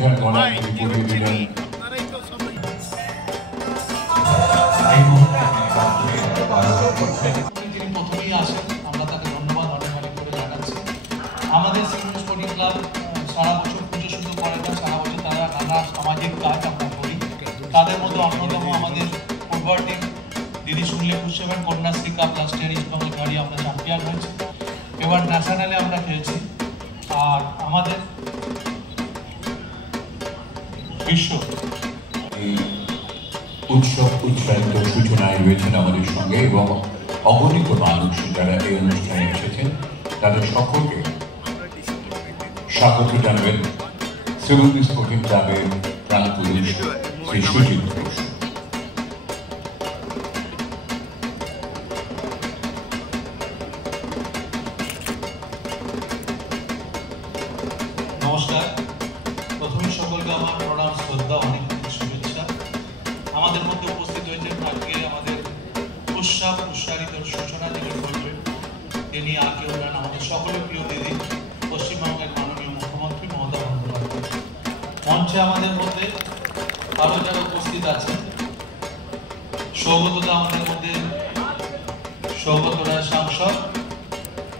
স্টেফেন কর্নারকে পড়িয়ে দিলেন। তিনি প্রথমেই আসেন, আমরা তাকে ধন্যবাদ অনেক অনেক করে জানাচ্ছি। আমাদের সিভিল স্পোর্টিং ক্লাব সারা বছর পুজো শুধু করে না, সারা বছর তারা নানা সামাজিক কাজ আমরা করি। তাদের মধ্যে অন্যতম আমাদের ফুটবল টিম দিদি শুনলে খুশি হবেন, Kanyashree cup last year east Bengal গাড়ি আমরা চ্যাম্পিয়ন হয়েছি, এবার ন্যাশনালে আমরা খেলেছি। আর আমাদের বিশ্ব উৎসব উৎসাহিত সূচনায় রয়েছেন আমাদের সঙ্গে এবং অগণিত মানুষ যারা এই অনুষ্ঠানে এসেছেন তাদের সকলকে স্বাগত জানাবেন সিভিল স্পোর্টিং ক্লাবের প্রাণ পুরুষ শ্রী সুজিত ঘোষ। নমস্কার, প্রথমে সকলকে আমার প্রণাম, শ্রদ্ধা, অনেক শুভেচ্ছা। আমাদের মধ্যে উপস্থিত হয়েছেন আজকে আমাদের উৎসাহিত সূচনা যিনি করবেন, তিনি আর কেউ নন, আমাদের সকলের প্রিয় দিদি, পশ্চিমবঙ্গের মাননীয় মুখ্যমন্ত্রী মমতা বন্দ্যোপাধ্যায়। মঞ্চে আমাদের মধ্যে আরও যারা উপস্থিত আছেন, সৌগতদা আমাদের মধ্যে, সৌগত রায় সাংসদ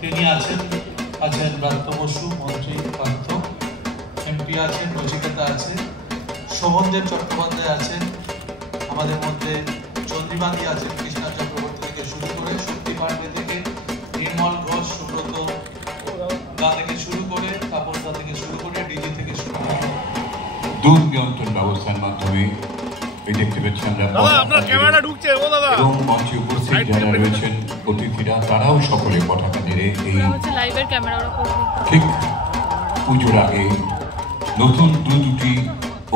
তিনি আছেন ব্রাত্য বসু মন্ত্রী পার্থ, এমপি আছেন, নচিকেতা আছে, শোভনদেব চট্টোপাধ্যায় আছেন আমাদের মধ্যে, চন্দ্রিমাদি আছেন, কৃষ্ণা চক্রবর্তী থেকে শুরু করে, শক্তি পাণ্ডে থেকে নির্মল ঘোষ, সুব্রত দা থেকে শুরু করে, তাপস দা থেকে শুরু করে, ডিজি থেকে শুরু করে। দূর নিয়ন্ত্রণ ব্যবস্থার মাধ্যমে এই দেখতে পাচ্ছেন এবং মঞ্চে উপস্থিত যারা রয়েছেন অতিথিরা, তারাও সকলে পতাকা নেড়ে এই ঠিক পুজোর আগে নতুন দুটি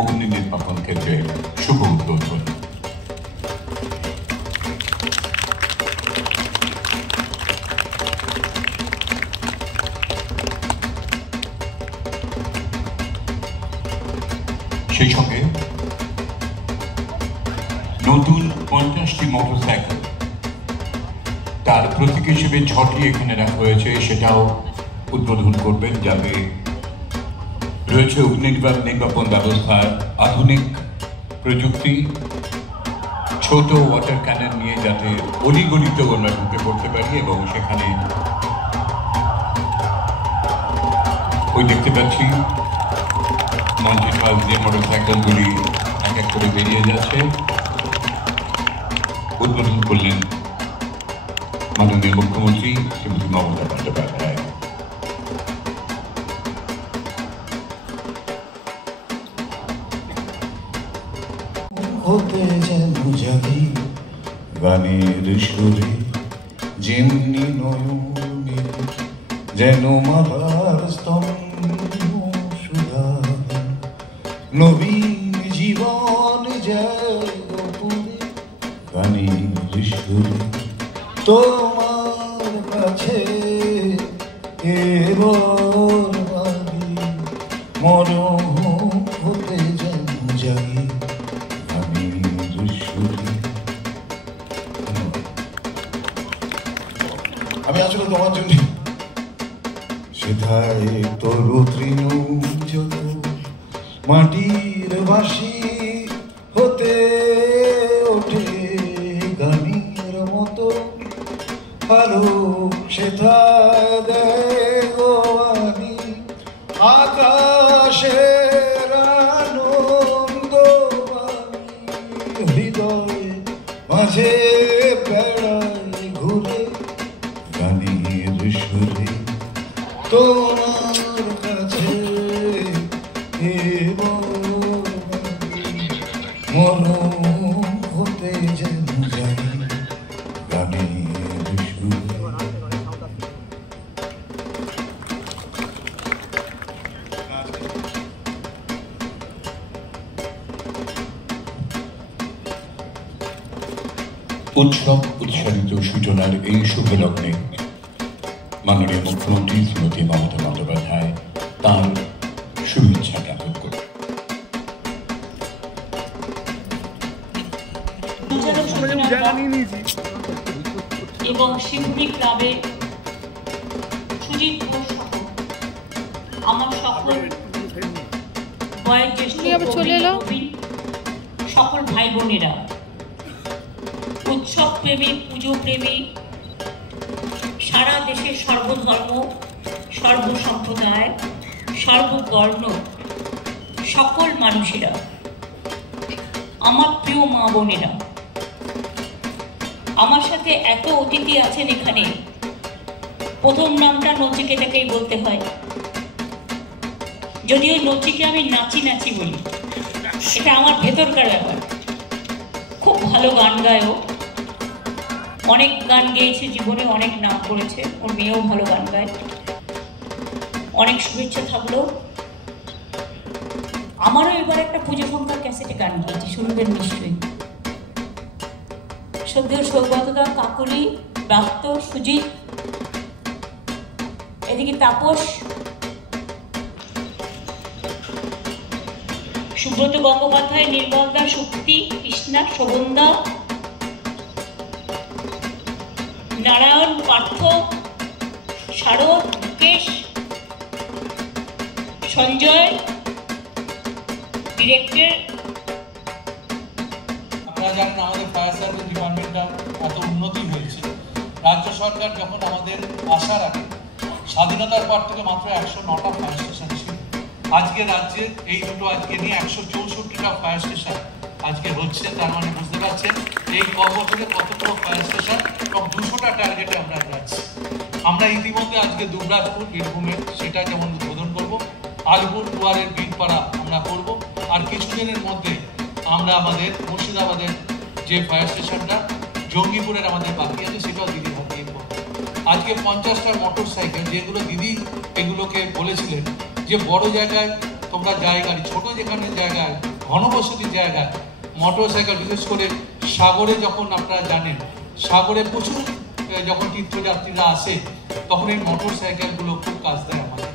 অগ্নি নির্বাপন ক্ষেত্রে শুভ উদ্বোধন। সেই সঙ্গে নতুন 50টি মোটরসাইকেল, তার প্রতীক হিসেবে 6টি এখানে রাখা হয়েছে, সেটাও উদ্বোধন করবেন। যাতে রয়েছে অগ্নি নির্বাপন ব্যবস্থার আধুনিক প্রযুক্তি, ছোট ওয়াটার ক্যানন নিয়ে যাতে অলিগলিতেও আমরা ঢুকে পড়তে পারি এবং সেখানে ওই দেখতে পাচ্ছি মঞ্চের কাজ দিয়ে মোটরসাইকেলগুলি এক এক করে বেরিয়ে যাচ্ছে। উদ্বোধন করলেন মাননীয় মুখ্যমন্ত্রী শ্রীমতী মমতা বন্দ্যোপাধ্যায়। হতে যেন জাগি গানের সুরে, যেমনি নয়নে যেন মাথার স্তম্ভ সুধা, নবীন জীবন যায় গোপনে গানের সুরে তোমার কাছে এবার বাড়ি, মরম হতে যেন জাগি গানের সুরে। আমি আসলে তোমার জন্য সেথায় তরু তৃণ যত মাটির বাসি হতে ওঠে গানের মতো, আলো সেথায় দেখো আমি আকাশের আনন্দ, হৃদয়ে মাঝে বেড়াই ঘুরে গানের সুরে তোমার কাছে মরম হতে যেন যাই গানের সুরে। উৎসব উৎসাহিত সূচনার এই শুভ লগ্নে মাননীয় মুখ্যমন্ত্রী শ্রীমতী মমতা বন্দ্যোপাধ্যায় তাঁর শুভেচ্ছা জ্ঞাপন করেন। এবং সিংহী ক্লাবে সুজিত ঘোষ আমার সকল বয়োজ্যেষ্ঠ প্রবীণ সকল ভাই বোনেরা, উৎসব প্রেমী, পুজো প্রেমী, সারা দেশের সর্বধর্ম, সর্বসম্প্রদায়, সর্ববর্ণ সকল মানুষেরা, আমার প্রিয় মা বোনেরা, আমার সাথে এত অতিথি আছেন এখানে। প্রথম নামটা নচিকেতাকেই বলতে হয়, যদিও নচিকে আমি নাচি নাচি বলি, এটা আমার ভেতরকার ব্যাপার। খুব ভালো গান গায়ও, অনেক গান গেয়েছে জীবনে, অনেক নাম করেছে, ওর মেয়েও ভালো গান গায়। অনেক শুভেচ্ছা থাকলো। আমারও এবার একটা পুজো সংখ্যার ক্যাসেটে গান গিয়েছি, শুনবেন নিশ্চয়ই। শ্রদ্ধেয় সৌগতদা, কাকুলি, ব্রাত্য, সুজিত, এদিকে তাপস, সুব্রত গঙ্গোপাধ্যায়, নির্মলদা, শক্তি, কৃষ্ণা, শোভনদা, নারায়ণ, পার্থ, শারদ, মুকেশ, সঞ্জয়, ডিরেক্টর। আপনারা জানেন আমাদের ফায়ার সার্ভিস ডিপার্টমেন্টটা এত উন্নতি হয়েছে। রাজ্য সরকার যখন আমাদের আশা রাখে, স্বাধীনতার পর থেকে মাত্র 109টা ফায়ার স্টেশন ছিল। আজকে রাজ্যে এই দুটো আজকে নিয়ে 164টা ফায়ার স্টেশন আজকে হচ্ছে। তার মানে বুঝতে পারছেন এই বছরে কতগুলো ফায়ার স্টেশন এবং 200টা টার্গেটে আমরা যাচ্ছি। আমরা ইতিমধ্যে আজকে দুবরাজপুর, বীরভূমের সেটা যেমন উদ্বোধন করব, আলিপুর দুয়ারের বীরপাড়া আমরা করব, আর কিছুদিনের মধ্যে আমরা আমাদের মুর্শিদাবাদের যে ফায়ার স্টেশনটা জঙ্গিপুরের আমাদের বাকি আছে সেটাও দিদি হাতিয়ে করব। আজকে 50টা মোটর সাইকেল, যেগুলো দিদি এগুলোকে বলেছিলেন যে বড় জায়গায় তোমরা জায়গায়, ছোট যেখানে জায়গায়, ঘনবসতির জায়গায় মোটর সাইকেল, বিশেষ করে সাগরে যখন আপনারা জানেন সাগরে প্রচুর যখন তীর্থযাত্রীরা আসে তখন এই মোটর সাইকেলগুলো খুব কাজ দেয় আমাদের।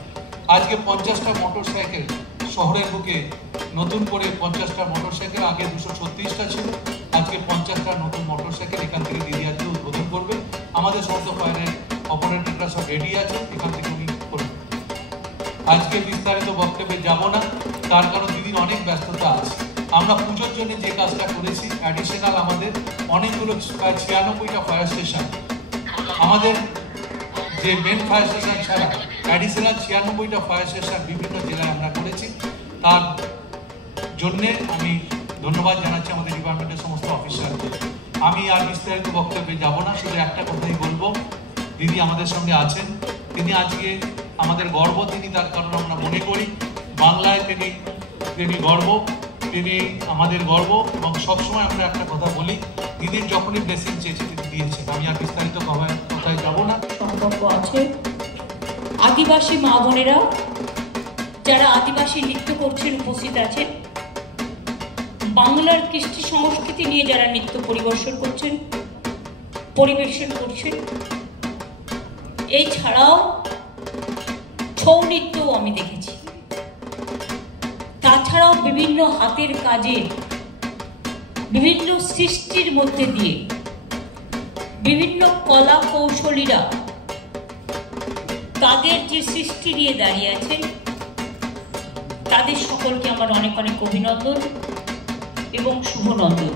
আজকে 50টা মোটর সাইকেল শহরের বুকে নতুন করে 50টা মোটর সাইকেল, আগে 236টা ছিল, আজকে 50টা নতুন মোটর সাইকেল এখান থেকে দিদি আজকে উদ্বোধন করবে। আমাদের সমস্ত ফায়ারের অপারেটররা সব রেডি আছে, এখান থেকে উনি করবেন। আজকে বিস্তারিত বক্তব্যে যাব না, তার কারণ দিদির অনেক ব্যস্ততা আছে। আমরা পুজোর জন্য যে কাজটা করেছি, অ্যাডিশনাল আমাদের অনেকগুলো প্রায় 96টা ফায়ার স্টেশন, আমাদের যে মেন ফায়ার স্টেশন ছাড়া অ্যাডিশনাল 96টা ফায়ার স্টেশন বিভিন্ন জেলায় আমরা করেছি। তার জন্যে আমি ধন্যবাদ জানাচ্ছি আমাদের ডিপার্টমেন্টের সমস্ত অফিসারদের। আমি আর বিস্তারিত বক্তব্যে যাব না, শুধু একটা কথাই বলবো, দিদি আমাদের সঙ্গে আছেন, তিনি আজকে আমাদের গর্ব। তিনি তার কারণ আমরা মনে করি বাংলায় তিনি গর্ব, তিনি আমাদের গর্ব। এবং সবসময় আমরা একটা কথা বলি, দিদির যখনই ব্লেসিং চেয়েছে তিনি দিয়েছেন। আমি আর বিস্তারিত কথায় যাব না। সম্পর্ক আছে আদিবাসী মা বোনেরা, যারা আদিবাসী নৃত্য করছেন, উপস্থিত আছেন, বাংলার কৃষ্টি সংস্কৃতি নিয়ে যারা নৃত্য পরিবেশন করছেন, এছাড়াও ছৌ নৃত্যও আমি দেখেছি। তাছাড়াও বিভিন্ন হাতের কাজে, বিভিন্ন সৃষ্টির মধ্যে দিয়ে বিভিন্ন কলা কৌশলীরা তাদের যে সৃষ্টি নিয়ে দাঁড়িয়ে আছেন, তাদের সকলকে আমার অনেক অনেক অভিনন্দন এবং शुभनंदन।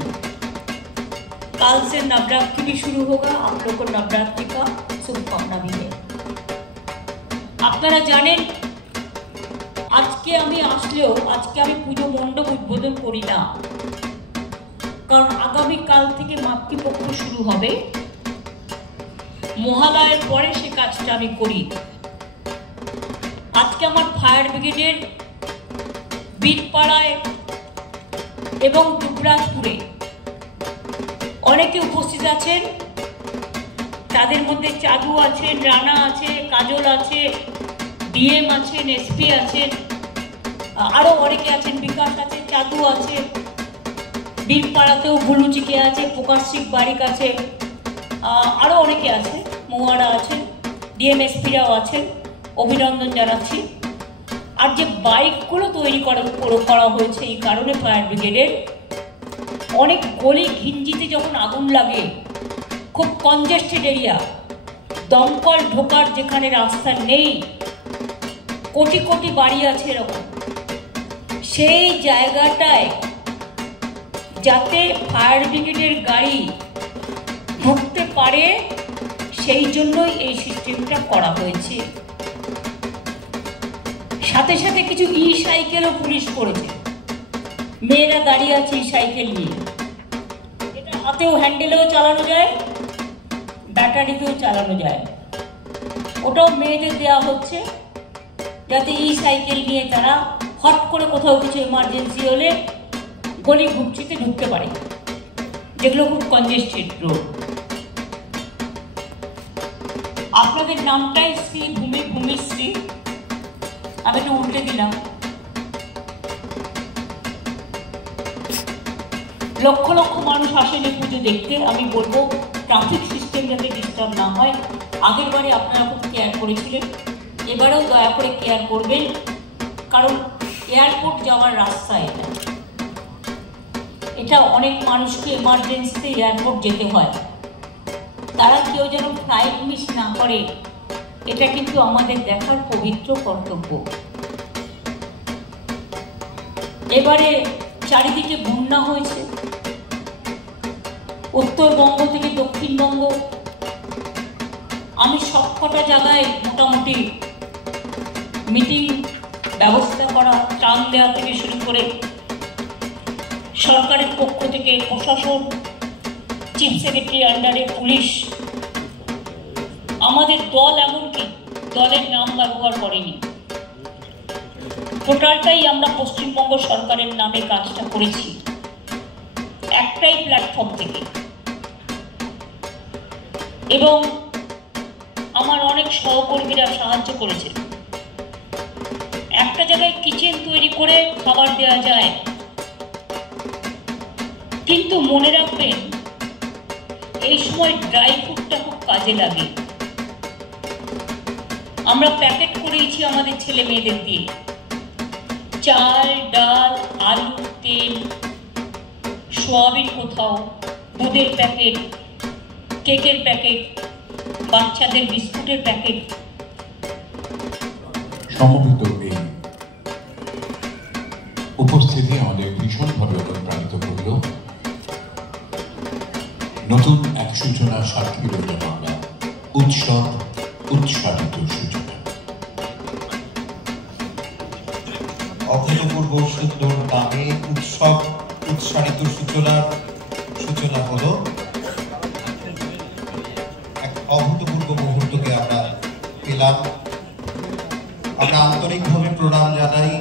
कल से नवरात्रि भी शुरू होगा, आप लोग को नवरात्रि का शुभकामना भी है। আপনারা জানেন আজকে আমি আসলেও আজকে আমি পুজো মণ্ডপ উদ্বোধন করি না, কারণ আগামী কাল থেকে মাতৃপক্ষ শুরু হবে, মহালয়ের পরে সে কাজটা আমি করি। আজকে আমার ফায়ার ব্রিগেডের বীরপাড়ায় এবং দুবরাজপুরে অনেকে উপস্থিত আছেন। তাদের মধ্যে চাদু আছেন, রানা আছে, কাজল আছে, ডিএম আছেন, এসপি আছেন, আরও অনেকে আছেন, বিকাশ আছে, চাদু আছে, বীরপাড়াতেও ভুলুচিকে আছে, প্রকাশিক বারিক আছে, আরও অনেকে আছে, মৌয়ারা আছেন, ডিএম এসপিরাও আছেন, অভিনন্দন জানাচ্ছি। আর যে বাইকগুলো তৈরি করা হয়েছে এই কারণে ফায়ার ব্রিগেডের, অনেক গলি ঘিঞ্জিতে যখন আগুন লাগে, খুব কনজেস্টেড এরিয়া, দমকল ঢোকার যেখানে রাস্তা নেই, কোটি কোটি বাড়ি আছে এরকম, সেই জায়গাটায় যাতে ফায়ার ব্রিগেডের গাড়ি ঢুকতে পারে সেই জন্যই এই সিস্টেমটা করা হয়েছে। সাথে সাথে কিছু সাইকেলও পুলিশ করেছে, মেয়েরা দাঁড়িয়ে আছে সাইকেল নিয়ে। এটা হাতেও হ্যান্ডেলেও চালানো যায়, ব্যাটারিতেও চালানো যায়। ওটাও মেয়েদের দেওয়া হচ্ছে যাতে সাইকেল নিয়ে তারা হট করে কোথাও কিছু এমার্জেন্সি হলে গলি ঘুপচিতে ঢুকতে পারে, যেগুলো খুব কনজেস্টেড রোড। আপনাদের নামটাই শ্রী ভূমিশ্রী, আমি একটু উল্টে দিলাম। লক্ষ লক্ষ মানুষ আসেন এই পুজো দেখতে। আমি বলবো ট্রাফিক সিস্টেম যাতে ডিস্টার্ব না হয়। আগের বারে আপনারা খুব কেয়ার করেছিলেন, এবারেও দয়া করে কেয়ার করবেন, কারণ এয়ারপোর্ট যাওয়ার রাস্তা এটা অনেক মানুষকে এমার্জেন্সিতে এয়ারপোর্ট যেতে হয়। তারা কেউ যেন ফ্লাইট মিস না করে, এটা কিন্তু আমাদের দেখার পবিত্র কর্তব্য। এবারে চারিদিকে বন্যা হয়েছে, উত্তরবঙ্গ থেকে দক্ষিণবঙ্গ। আমি সবকটা জায়গায় মোটামুটি মিটিং ব্যবস্থা করা, ত্রাণ দেওয়া থেকে শুরু করে সরকারের পক্ষ থেকে প্রশাসন, চিফ সেক্রেটারি আন্ডারে পুলিশ, আমাদের দল এমনকি দলের নাম ব্যবহার করেনি, টোটালটাই আমরা পশ্চিমবঙ্গ সরকারের নামে কাজটা করেছি একটাই প্ল্যাটফর্ম থেকে। এবং আমার অনেক সহকর্মীরা সাহায্য করেছে। একটা জায়গায় কিচেন তৈরি করে খাবার দেওয়া যায়, কিন্তু মনে রাখবেন এই সময় ড্রাই ফ্রুটটা খুব কাজে লাগে। আমরা প্যাকেট করেছি আমাদের ছেলে মেয়েদের দিয়ে, চাল, ডাল, আলু, তেল, সোয়াবিন, কোথাও দুধের প্যাকেট, কেকের প্যাকেট, বাচ্চাদের বিস্কুটের প্যাকেট। সমবেত এই উপস্থিতি আমাদের ভীষণভাবে অনুপ্রাণিত করল। নতুন এক সূচনা সাক্ষী রইলাম আমরা, উৎসব উৎসাহিত সূচনা। অভূতপূর্ব সুন্দর নামে উৎসব উৎসাহিত সূচনা হলো। এক অভূতপূর্ব মুহূর্তকে আমরা পেলাম। আমরা আন্তরিকভাবে প্রণাম জানাই